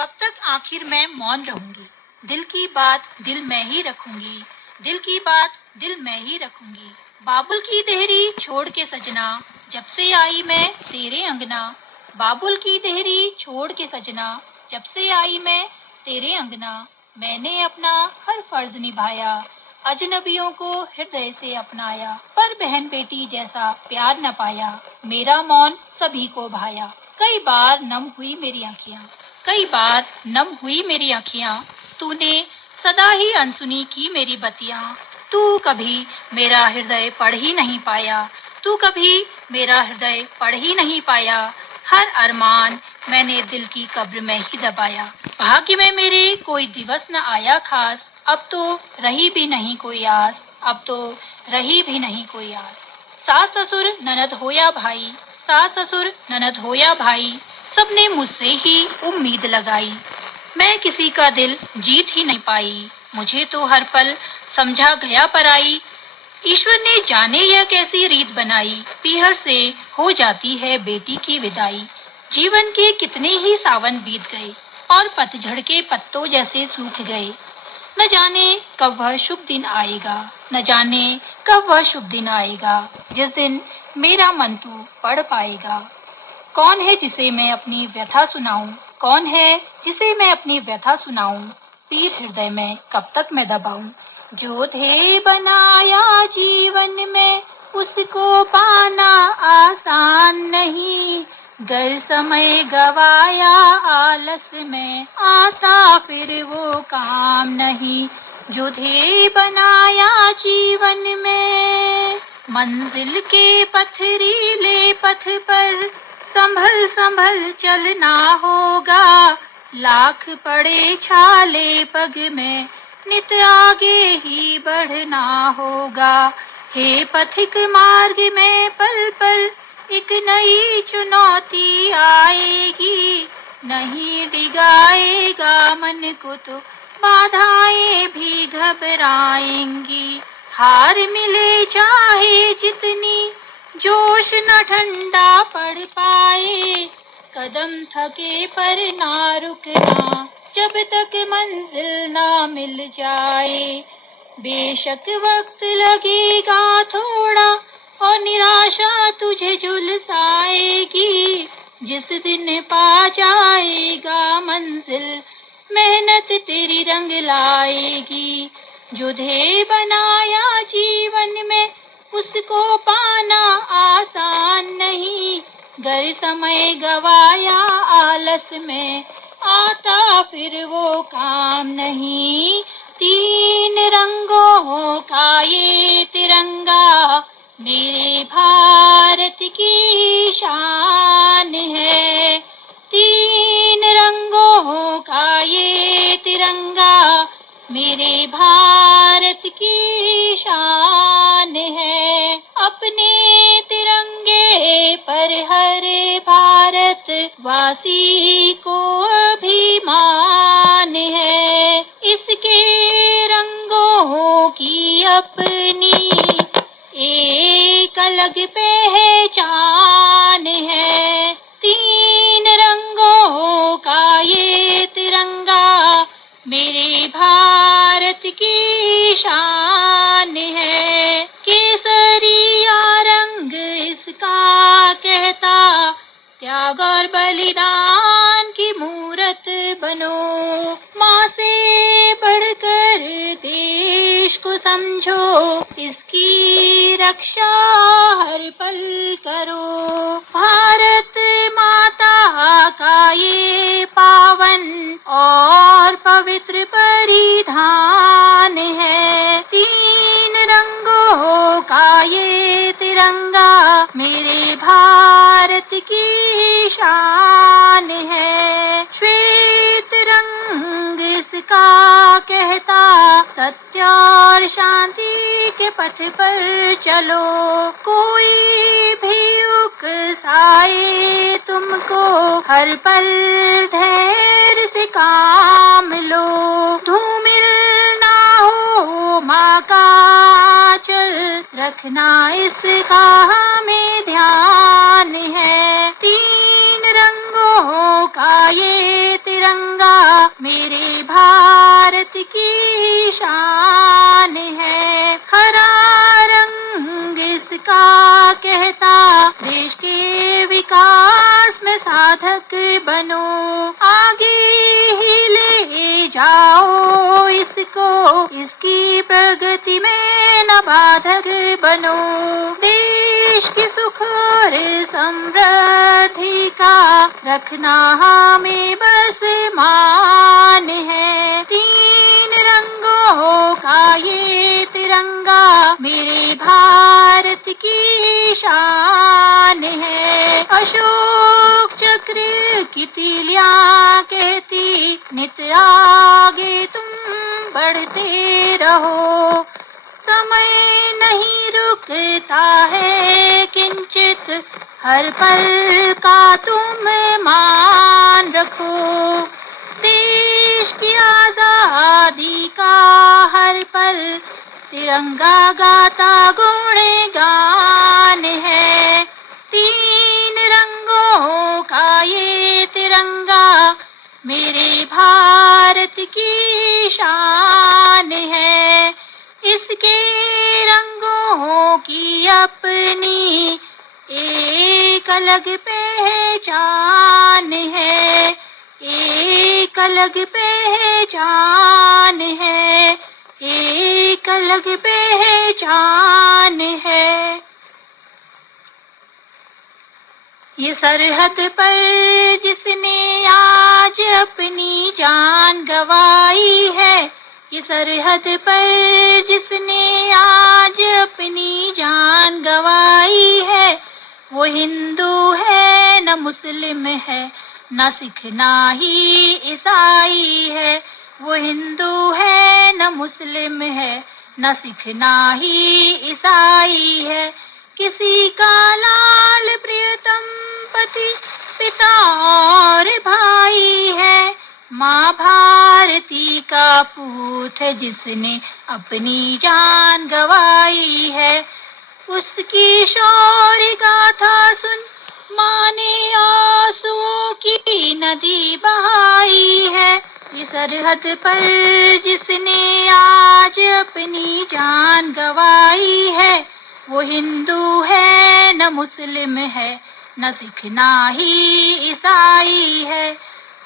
कब तक आखिर मैं मौन रहूंगी। दिल की बात दिल में ही रखूंगी, दिल की बात दिल में ही रखूंगी। बाबुल की देहरी छोड़ के सजना, जब से आई मैं तेरे अंगना। बाबुल की देहरी छोड़ के सजना, जब से आई मैं तेरे अंगना। मैंने अपना हर फर्ज निभाया, अजनबियों को हृदय से अपनाया। पर बहन बेटी जैसा प्यार न पाया, मेरा मौन सभी को भाया। कई बार नम हुई मेरी आँखियाँ, कई बार नम हुई मेरी आँखियाँ। तूने सदा ही अनसुनी की मेरी बतियाँ। तू कभी मेरा हृदय पढ़ ही नहीं पाया, तू कभी मेरा हृदय पढ़ ही नहीं पाया। हर अरमान मैंने दिल की कब्र में ही दबाया। भाग्य में मेरे कोई दिवस न आया खास, अब तो रही भी नहीं कोई आस, अब तो रही भी नहीं कोई आस। सास ससुर ननद हो या भाई, सास ससुर ननद हो या भाई, सबने मुझसे ही उम्मीद लगाई। मैं किसी का दिल जीत ही नहीं पाई, मुझे तो हर पल समझा गया पराई। ईश्वर ने जाने यह कैसी रीत बनाई, पीहर से हो जाती है बेटी की विदाई। जीवन के कितने ही सावन बीत गए और पतझड़ के पत्तों जैसे सूख गए। न जाने कब वह शुभ दिन आएगा, न जाने कब वह शुभ दिन आएगा, जिस दिन मेरा मन तू पढ़ पाएगा। कौन है जिसे मैं अपनी व्यथा सुनाऊं, कौन है जिसे मैं अपनी व्यथा सुनाऊं। पीर हृदय में कब तक मैं दबाऊं। जो ध्येय बनाया जीवन में, उसको पाना आसान नहीं। गर समय गवाया आलस में, आता फिर वो काम नहीं। जो ध्येय बनाया जीवन में, मंजिल के पथरीले पथ पर संभल संभल चलना होगा। लाख पड़े छाले पग में, नित आगे ही बढ़ना होगा। हे पथिक मार्ग में पल पल एक नई चुनौती आएगी। नहीं डिगाएगा मन को तो बाधाएं भी घबराएंगी। हार मिले चाहे जितनी, जोश न ठंडा पड़ पाए। कदम थके पर ना रुकना, जब तक मंजिल ना मिल जाए। बेशक वक्त लगेगा थोड़ा और निराशा तुझे झुलसाएगी। जिस दिन पा जाएगा मंजिल, मेहनत तेरी रंग लाएगी। जो ध्येय बनाया जीवन में, उसको पाना आसान नहीं। गर समय गवाया आलस में, आता फिर वो काम नहीं। तीन रंगों का ये तिरंगा, मेरे भारत की शान है। तीन रंगों का ये तिरंगा, मेरे भारत की शान है। अपने तिरंगे पर हर भारत वासी को अभिमान है। इसके रंगों की अपनी एक अलग पहचान है। तीन रंगों का ये तिरंगा, मेरे भारत की शान है। केसरिया रंग इसका कहता, त्याग और बलिदान की मूरत बनो। माँ से बढ़कर देश को समझो, इसकी रक्षा हर पल करो। भारत माता का ये पावन और पवित्र परिधान है। तीन रंगों का ये तिरंगा, मेरे भारत की शान है। श्वेत रंग इसका कहता, सत्य और शांति के पथ पर चलो। कोई भी उकसाए तुमको, हर पल धैर्य से काम लो। धूमिल ना हो माँ का आंचल, रखना इसका हमें ध्यान है। तीन रंगों का ये तिरंगा मेरे भारत की शान है। हरा रंग इसका कहता देश के विकास में साधक बनो। आगे ही ले जाओ इसको, इसकी प्रगति में न बाधक बनो। देश की सुख और समृद्धि का रखना हमें बस मान है। तीन रंगों का ये तिरंगा मेरे भारत की शान है। अशोक चक्र की तीलियां कहती नित आगे तुम बढ़ते रहो। समय नहीं रुकता है किंचित, हर पल का तुम मान रखो। देश की आजादी का हर पल तिरंगा गाता गुणगान है। तीन रंगों का ये तिरंगा मेरे भारत की शान है। इसके रंगों की अपनी एक अलग पहचान है, एक अलग पहचान है, एक अलग पहचान है। ये सरहद पर जिसने आज अपनी जान गंवाई है, ये सरहद पर जिसने आज अपनी जान गंवाई है, वो हिंदू है न मुस्लिम है, न सिख ना ही ईसाई है। वो हिंदू है न मुस्लिम है, न सिख ना ही ईसाई है। किसी का लाल प्रियतम पति पिता और भाई है। माँ भारती का पूत है जिसने अपनी जान गंवाई है। उसकी शौर्य गाथा सुन माँ ने आंसुओं की नदी बहाई है। ये सरहद पर जिसने आज अपनी जान गंवाई है, वो हिंदू है न मुस्लिम है, न सिख ना ही ईसाई है।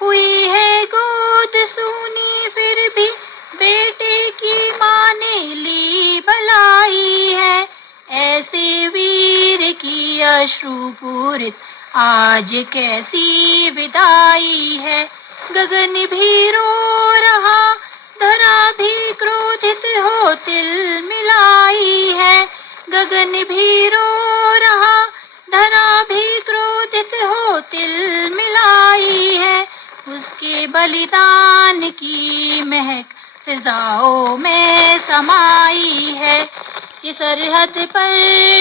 हुई है गोद सूनी फिर भी बेटे की माँ ने ली भलाई है। ऐसे वीर की अश्रुपूरित आज कैसी विदाई है। गगन भी रो रहा, धरा भी क्रोधित हो तिल मिलाई है। गगन भी रो रहा, धरा भी क्रोधित हो तिल मिलाई है। उसके बलिदान की महक फिजाओं में समाई है। ये सरहद पर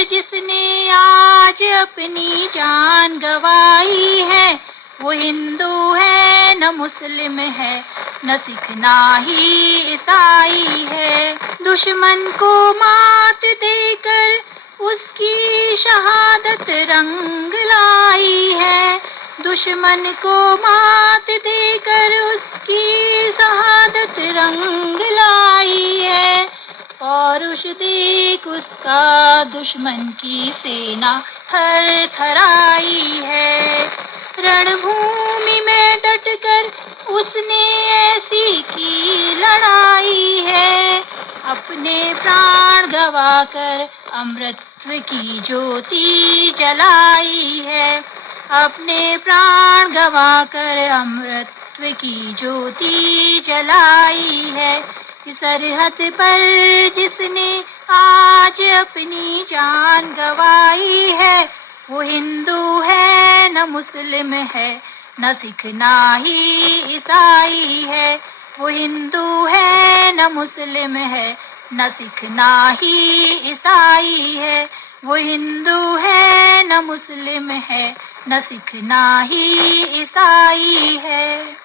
जिसने आज अपनी जान गंवाई है, वो हिंदू है न मुस्लिम है, न सिख ना ही ईसाई है। दुश्मन को मात देकर उसकी शहादत रंग लाई है। दुश्मन को मात देकर उसकी शहादत रंग लाई है। पौरुष देख उसका दुश्मन की सेना थर थराई है। रणभूमि में डटकर उसने ऐसी की लड़ाई है। अपने प्राण गंवाकर अमृतत्व की ज्योति जलाई है। अपने प्राण गंवाकर अमृतत्व की ज्योति जलाई है। इस सरहद पर जिसने आज अपनी जान गंवाई है, वो हिंदू है न मुस्लिम है, न सिख ना ही ईसाई है। वो हिंदू है न मुस्लिम है, न सिख ना ही ईसाई है। वो हिंदू है न मुस्लिम है, न सिख ना ही ईसाई है।